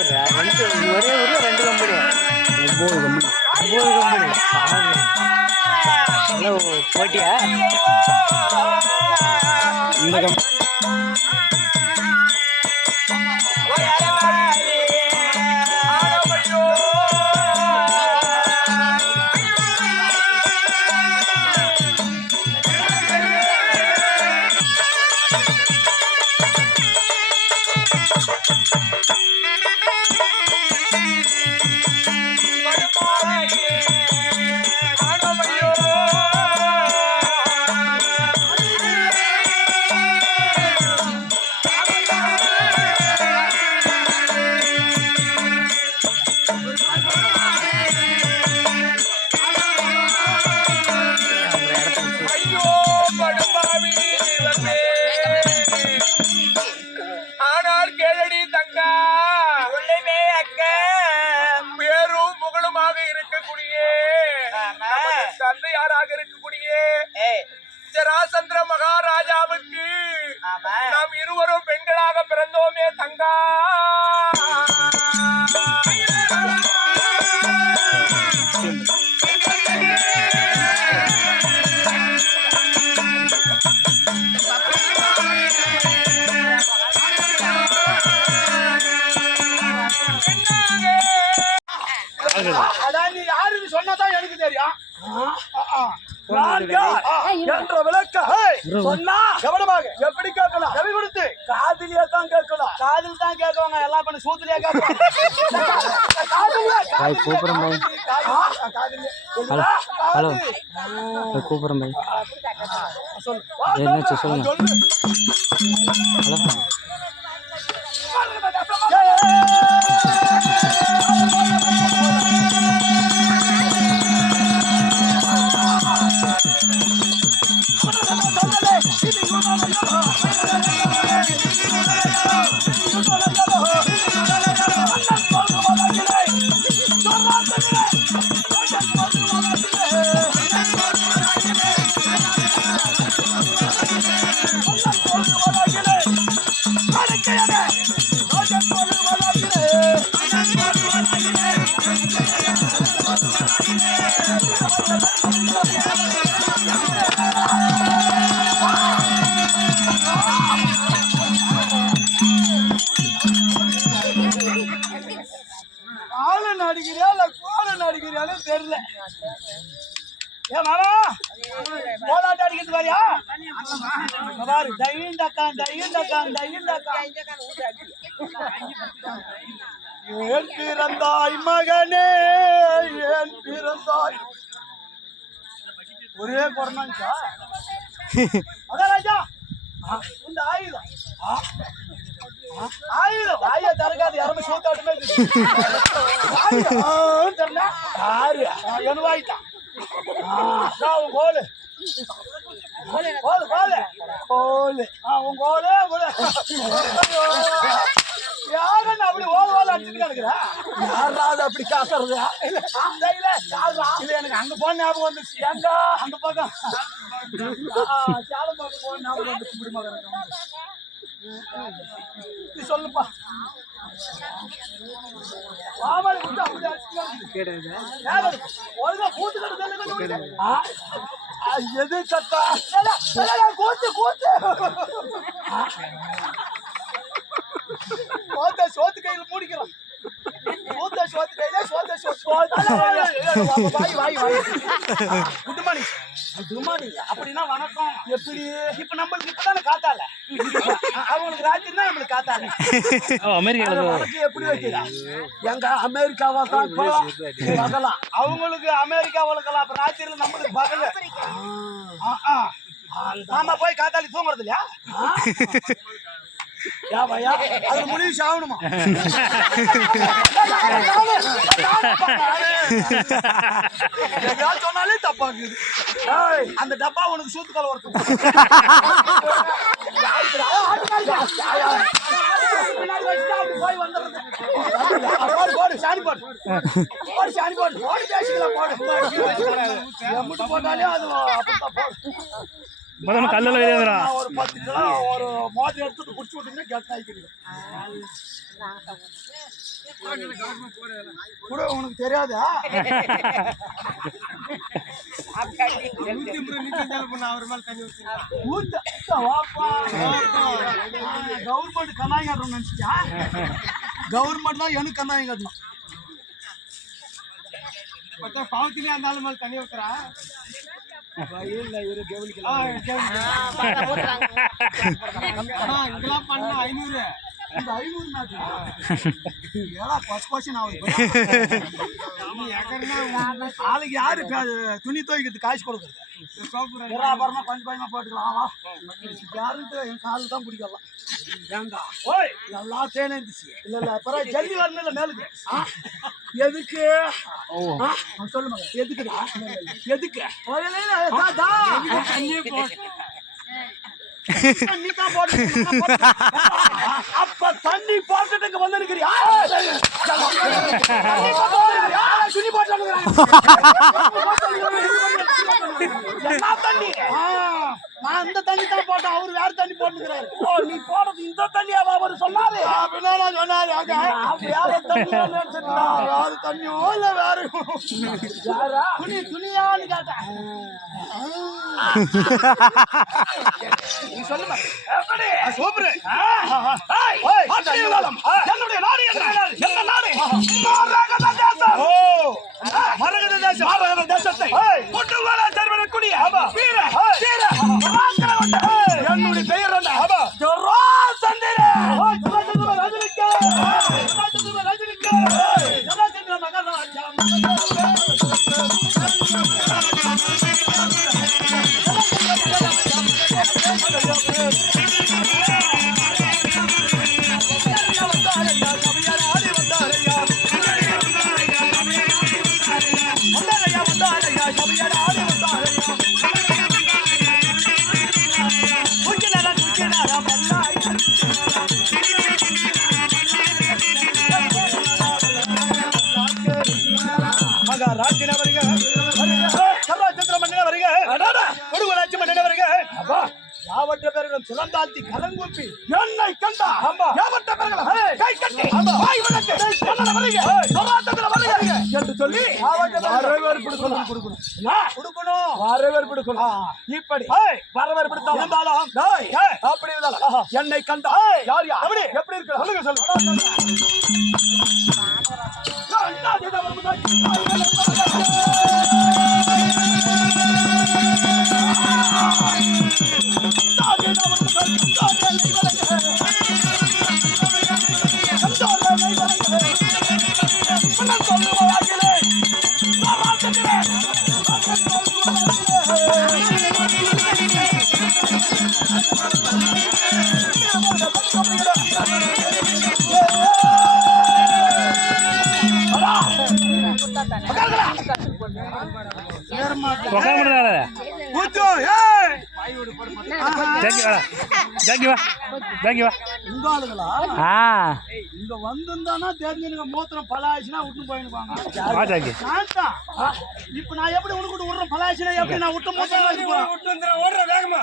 ரெண்டு ஒரே ஊர்ல ரெண்டு கம்பெனி, 9 கம்பெனி. ஹலோ போட்டியா இந்த கம்பெனி? தந்தையாராக இருக்கக்கூடிய ஜராசந்திர மகாராஜாவுக்கு நாம் இருவரும் பெண்களாக பிறந்தோமே தங்கா. அதான் நீ யாருன்னு சொன்னதான் எனக்கு தெரியும். என்ற விளக்க சொன்னா கவனமாக எப்படி கேட்கலாம்? செவி கொடுத்து காதிலே தான் கேட்கலாம். காதில் தான் கேட்கவாங்க. எல்லாம் பண்ண சூத்திலே கேட்கலாம். ஹலோ கூப்பிடுறேன் பாய். என்னாச்சு சொல்லுங்க. ஹலோ ஆளு நடிக்கிறியா இல்ல கோல நடிக்கிறியான்னு தெரியல. ஏ மாமா கோலாட்ட அடிக்கிறது பாரியா? பாரு டைண்டக்கான் டைண்டக்கான் டைண்டக்கான். ஏன் பிறந்தாய் மகனே ஏன் பிறந்தாய்? ஒரே கொரோனாச்சா? அதான் ராஜா இந்த ஆயுதம் ஆயுதம் வாய தரகாது யாருமே சூத்தாட்டுமே தெரியல. யாரு எனவாயிட்டான் கோலு கோலு கோலு கோலு உன் கோலே யாருன்னு அப்படி ஓல ஓல அடிச்சுட்டு கிடக்குற? யாராவது அப்படி காசுறது இல்ல? எனக்கு அங்க போன ஞாபகம் வந்துச்சு. எங்க அந்த பக்கம் சேலம் பக்கம் போன ஞாபகம் வந்துச்சு. நீ சொல்லுப்பா. எது சத்தா கூத்து கூத்து சோத்து கையில மூடிக்கிறோம். சோத்து கையில குட் மார்னிங். குட் மார்னிங் அப்படின்னா வணக்கம். எப்படி இப்ப நம்மளுக்கு இப்பதானே காத்தால, அவங்களுக்கு ராத்திரினா நம்மளுக்கு காத்தால. எப்படி வைக்கிறா? எங்க அமெரிக்காவா தான் பகலாம், அவங்களுக்கு அமெரிக்கா வளர்க்கலாம். அப்ப ராத்திரில நம்மளுக்கு பகல. ஆமா போய் காத்தாலி தூங்குறது இல்லையா? அது முடிவு சாகணுமா? சொன்னாலே தப்பாக்குது. அந்த டப்பா உனக்கு சூத்துக்கால ஒருத்தம் போய் வந்துடுறது. போடு சாணி போடு போடு சாணி போடு போடு பேசிக்கலாம். போடு போட்டாலே அது கல்ல ஒரு 10 கிலோ ஒரு மோதிரம் எடுத்துட்டு குடிச்சு விட்டீங்கன்னா கேட் ஆகிக்கிறீங்க. கூட உனக்கு தெரியாதா? கவர்மெண்ட் கண்ணாய் காட்டுறோம் நினைச்சியா? கவர்மெண்ட் தான் எனக்கு கண்ணாய் காட்டணும். பாவத்திலே அந்த ஆளு மேல தண்ணி ஊத்துறா. இதெல்லாம் பண்ண 500 இந்த 500 ஆளுக்கு யாரு துணி துவைக்கிறது காசு கொடுக்குறது? கொஞ்சம் கொஞ்சமா போட்டுக்கலாம். யாருன்ட்டு என் காலு தான் பிடிக்கலாம். ஏண்டா எல்லாம் தேனே இருந்துச்சு. இல்ல இல்ல அப்புறம் ஜல்லி வரணும் இல்ல மேலுக்கு. எதுக்கு சொல்லுங்க, எதுக்குடா? எதுக்கு அப்ப தண்ணி போட்டுட்டு வந்திருக்கிறியா? நான் இந்த தண்ணி தான் போட்டேன், அவரு வேற தண்ணி போட்டுக்கிறாரு. நீ போடுறது இந்த தண்ணியா அவரு சொன்னாரு? சொன்னாரு வேற தண்ணியோ இல்ல வேற துணியான்னு கேட்டேன். நீ சொல்லுமா சூப்பர். என்னுடைய நாடு என்ன நாடு? மரகத தேசம். மரகத தேசத்தை தெரிவிக்கக்கூடிய என்னுடைய பெயர் சிறந்தாழ்த்தி கலங்கூப்பி என்னை கண்டா ஏவட்ட பேர்கள் கை கட்டி வாய் வணக்கு என்னோட வருக சராசத்துல வருக என்று சொல்லி வரவேற்பு கொடுக்கணும். வரவேற்பு கொடுக்கணும். இப்படி வரவேற்பு இருந்தாலும் அப்படி இருந்தாலும் என்னை கண்டா யார் யார் எப்படி இருக்கு சொல்லுங்க சொல்லுங்க. இங்க வந்திருந்தானா தெரிஞ்சுங்க மூத்திரம் பலாயிச்சுனா விட்டு போயிடுவாங்க. இப்ப நான் எப்படி உனக்கு விடுறேன்? பலாயிச்சுனா எப்படி நான் விட்டு மூத்திரம் ஓடுற வேகமா